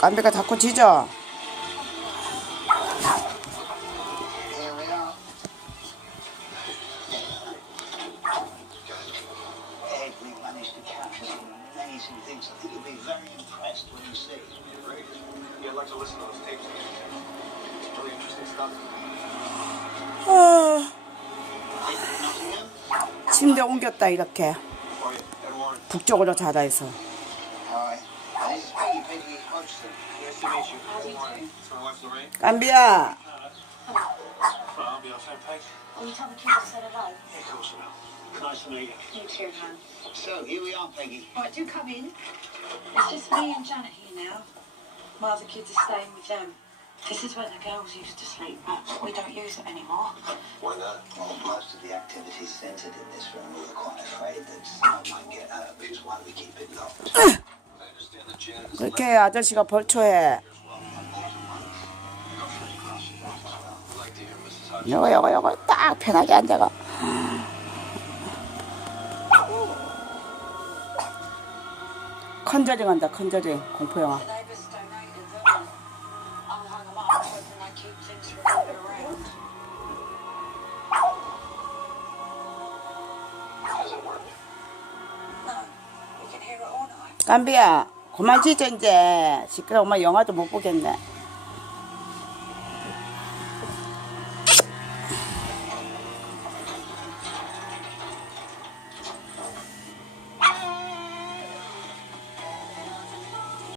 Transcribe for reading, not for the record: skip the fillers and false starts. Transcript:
깜비가 자꾸 짖어. 침대 옮겼다 이렇게 북쪽으로 자라 해서. 깜비야. So here we are, Peggy. Right, do come in. It's just me and Janet here now. My other kids are staying with them. This is where the girls used to sleep, but we don't use it anymore. Why not? Well, most of the activity's centred in this room. We were quite afraid that someone might get hurt, which is why we keep it locked. I understand that Janet is 그렇게 아저씨가 벌초해. I'd like to hear Mrs. Hodgson. 요거 딱 편하게 앉아가. 컨저링 한다. 컨저링 공포영화. The neighbours donated them, and I hung them up hoping they keep things from moving around. Does it work? No, you can hear it all night. 깜비야, 그만 짖어 이제. 시끄러워. 엄마 영화도 못 보겠네.